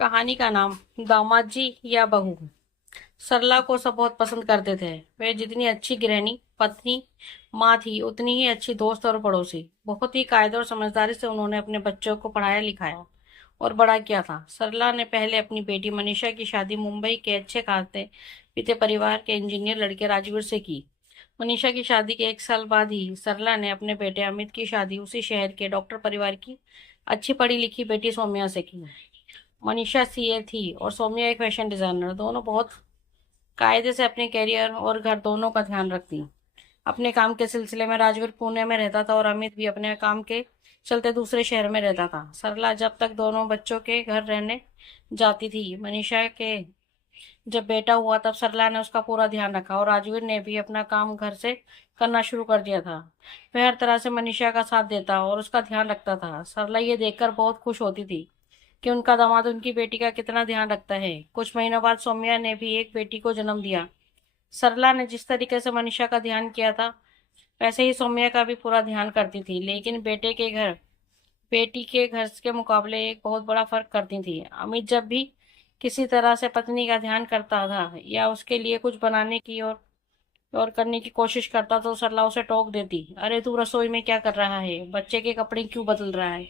कहानी का नाम दामाद जी या बहू। सरला को सब बहुत पसंद करते थे। वह जितनी अच्छी गृहिणी पत्नी माँ थी उतनी ही अच्छी दोस्त और पड़ोसी। बहुत ही कायदे और समझदारी से उन्होंने अपने बच्चों को पढ़ाया लिखाया और बड़ा किया था। सरला ने पहले अपनी बेटी मनीषा की शादी मुंबई के अच्छे खाते पीते परिवार के इंजीनियर लड़के राजवीर से की। मनीषा की शादी के एक साल बाद ही सरला ने अपने बेटे अमित की शादी उसी शहर के डॉक्टर परिवार की अच्छी पढ़ी लिखी बेटी सौम्या से की। मनीषा सीए थी और सौम्या एक फैशन डिजाइनर। दोनों बहुत कायदे से अपने करियर और घर दोनों का ध्यान रखती। अपने काम के सिलसिले में राजवीर पुणे में रहता था और अमित भी अपने काम के चलते दूसरे शहर में रहता था। सरला जब तक दोनों बच्चों के घर रहने जाती थी, मनीषा के जब बेटा हुआ तब सरला ने उसका पूरा ध्यान रखा और राजवीर ने भी अपना काम घर से करना शुरू कर दिया था। वह हर तरह से मनीषा का साथ देता और उसका ध्यान रखता था। सरला ये देखकर बहुत खुश होती थी कि उनका दामाद उनकी बेटी का कितना ध्यान रखता है। कुछ महीनों बाद सौम्या ने भी एक बेटी को जन्म दिया। सरला ने जिस तरीके से मनीषा का ध्यान किया था वैसे ही सौम्या का भी पूरा ध्यान करती थी, लेकिन बेटी के घर के मुकाबले एक बहुत बड़ा फर्क करती थी। अमित जब भी किसी तरह से पत्नी का ध्यान करता था या उसके लिए कुछ बनाने की और करने की कोशिश करता तो सरला उसे टोक देती, अरे तू रसोई में क्या कर रहा है, बच्चे के कपड़े क्यों बदल रहा है।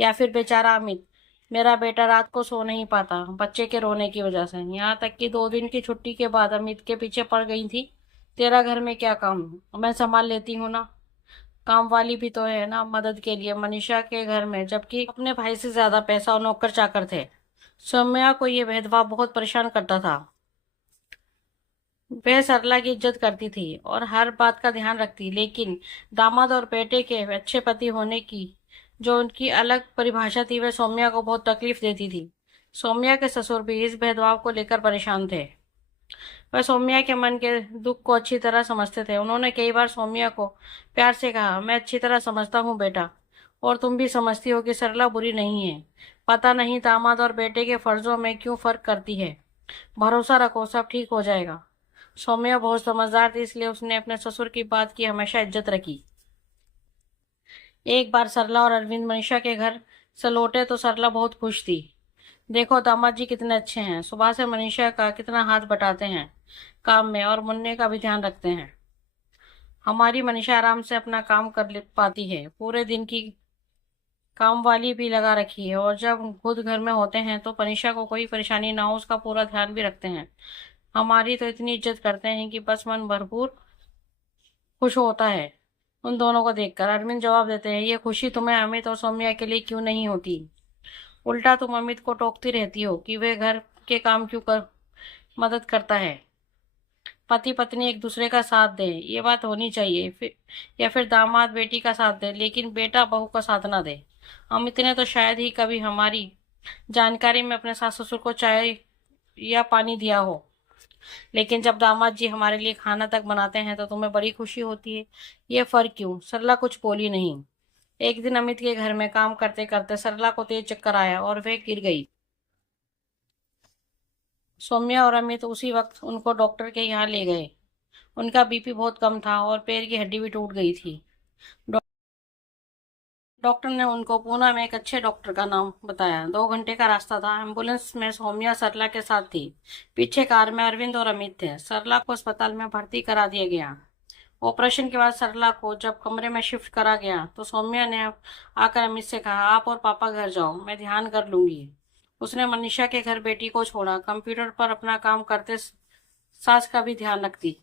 या फिर बेचारा अमित, मेरा बेटा रात को सो नहीं पाता बच्चे के रोने की वजह से। यहाँ तक कि 2 दिन की छुट्टी के बाद अमित के पीछे पड़ गई थी, तेरा घर में क्या काम, मैं संभाल लेती हूँ ना, काम वाली भी तो है ना मदद के लिए। मनीषा के घर में जबकि अपने भाई से ज्यादा पैसा और नौकर चाकर थे। सौम्या को ये भेदभाव बहुत परेशान करता था। वह सरला की इज्जत करती थी और हर बात का ध्यान रखती, लेकिन दामाद और बेटे के अच्छे पति होने की जो उनकी अलग परिभाषा थी वह सौम्या को बहुत तकलीफ देती थी। सौम्या के ससुर भी इस भेदभाव को लेकर परेशान थे। वह सौम्या के मन के दुख को अच्छी तरह समझते थे। उन्होंने कई बार सौम्या को प्यार से कहा, मैं अच्छी तरह समझता हूँ बेटा, और तुम भी समझती हो कि सरला बुरी नहीं है। पता नहीं दामाद और बेटे के फर्जों में क्यों फर्क करती है। भरोसा रखो, सब ठीक हो जाएगा। सौम्या बहुत समझदार थी, इसलिए उसने अपने ससुर की बात की हमेशा इज्जत रखी। एक बार सरला और अरविंद मनीषा के घर से लौटे तो सरला बहुत खुश थी। देखो दामाद जी कितने अच्छे हैं, सुबह से मनीषा का कितना हाथ बटाते हैं काम में और मुन्ने का भी ध्यान रखते हैं। हमारी मनीषा आराम से अपना काम कर ले पाती है, पूरे दिन की काम वाली भी लगा रखी है और जब खुद घर में होते हैं तो मनीषा को कोई परेशानी ना हो उसका पूरा ध्यान भी रखते हैं। हमारी तो इतनी इज्जत करते हैं कि बस मन भरपूर खुश होता है उन दोनों को देखकर। अरविंद जवाब देते हैं, ये खुशी तुम्हें अमित और सौम्या के लिए क्यों नहीं होती। उल्टा तुम अमित को टोकती रहती हो कि वे घर के काम क्यों कर मदद करता है। पति पत्नी एक दूसरे का साथ दे, ये बात होनी चाहिए। या फिर दामाद बेटी का साथ दे लेकिन बेटा बहू का साथ ना दे। अमित ने तो शायद ही कभी हमारी जानकारी में अपने सास ससुर को चाय या पानी दिया हो, लेकिन जब दामाद जी हमारे लिए खाना तक बनाते हैं तो तुम्हें बड़ी खुशी होती है। ये फर्क क्यों। सरला कुछ बोली नहीं। एक दिन अमित के घर में काम करते करते सरला को तेज चक्कर आया और वह गिर गई। सौम्या और अमित उसी वक्त उनको डॉक्टर के यहाँ ले गए। उनका बीपी बहुत कम था और पैर की हड्डी भी टूट गई थी। डॉक्टर ने उनको पूना में एक अच्छे डॉक्टर का नाम बताया। 2 घंटे का रास्ता था। एम्बुलेंस में सौम्या सरला के साथ थी। पीछे कार में अरविंद और अमित थे। सरला को अस्पताल में भर्ती करा दिया गया। ऑपरेशन के बाद सरला को जब कमरे में शिफ्ट करा गया तो सौम्या ने आकर अमित से कहा, आप और पापा घर जाओ, मैं ध्यान कर लूंगी। उसने मनीषा के घर बेटी को छोड़ा, कंप्यूटर पर अपना काम करते सास का भी ध्यान रखती।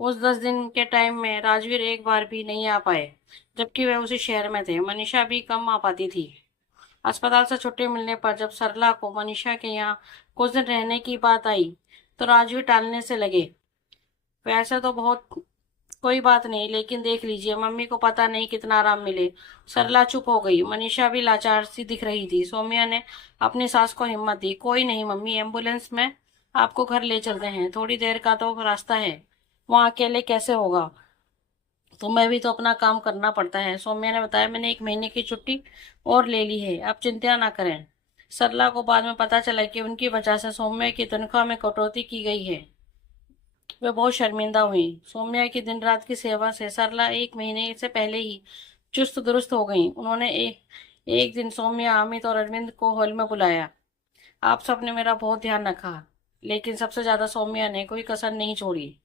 उस 10 दिन के टाइम में राजवीर एक बार भी नहीं आ पाए, जबकि वह उसी शहर में थे। मनीषा भी कम आ पाती थी। अस्पताल से छुट्टी मिलने पर जब सरला को मनीषा के यहाँ कुछ दिन रहने की बात आई तो राजवीर टालने से लगे। वैसे तो बहुत कोई बात नहीं, लेकिन देख लीजिए मम्मी को पता नहीं कितना आराम मिले। सरला चुप हो गई। मनीषा भी लाचार सी दिख रही थी। सौम्या ने अपनी सास को हिम्मत दी, कोई नहीं मम्मी, एम्बुलेंस में आपको घर ले चलते हैं, थोड़ी देर का तो रास्ता है, वहाँ अकेले कैसे होगा, तुम्हें भी तो अपना काम करना पड़ता है। सौम्या ने बताया, मैंने 1 महीने की छुट्टी और ले ली है, आप चिंता ना करें। सरला को बाद में पता चला कि उनकी वजह से सौम्या की तनख्वाह में कटौती की गई है। वे बहुत शर्मिंदा हुई। सौम्या की दिन रात की सेवा से सरला 1 महीने से पहले ही चुस्त दुरुस्त हो गई। उन्होंने एक दिन सौम्या, अमित और अरविंद को हॉल में बुलाया। आप सबने मेरा बहुत ध्यान रखा, लेकिन सबसे ज्यादा सौम्या ने कोई कसर नहीं छोड़ी।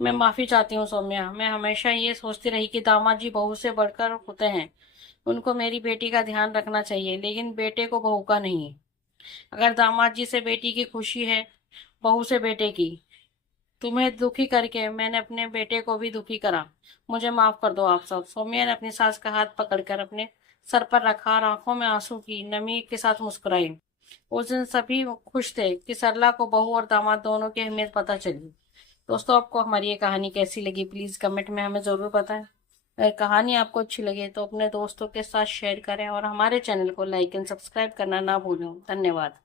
मैं माफी चाहती हूँ सौम्या। मैं हमेशा ये सोचती रही कि दामाद जी बहू से बढ़कर होते हैं। उनको मेरी बेटी का ध्यान रखना चाहिए, लेकिन बेटे को बहू का नहीं। अगर दामाद जी से बेटी की खुशी है, बहू से बेटे की, तुम्हें दुखी करके मैंने अपने बेटे को भी दुखी करा। मुझे माफ कर दो आप सब। सौम्या ने अपनी सास का हाथ पकड़कर अपने सर पर रखा और आंखों में आंसू की नमी के साथ मुस्कुराई। उस दिन सभी खुश थे कि सरला को बहू और दामाद दोनों की अहमियत पता चली। दोस्तों, आपको हमारी ये कहानी कैसी लगी, प्लीज कमेंट में हमें जरूर बताएं। अगर कहानी आपको अच्छी लगे तो अपने दोस्तों के साथ शेयर करें और हमारे चैनल को लाइक एंड सब्सक्राइब करना ना भूलें। धन्यवाद।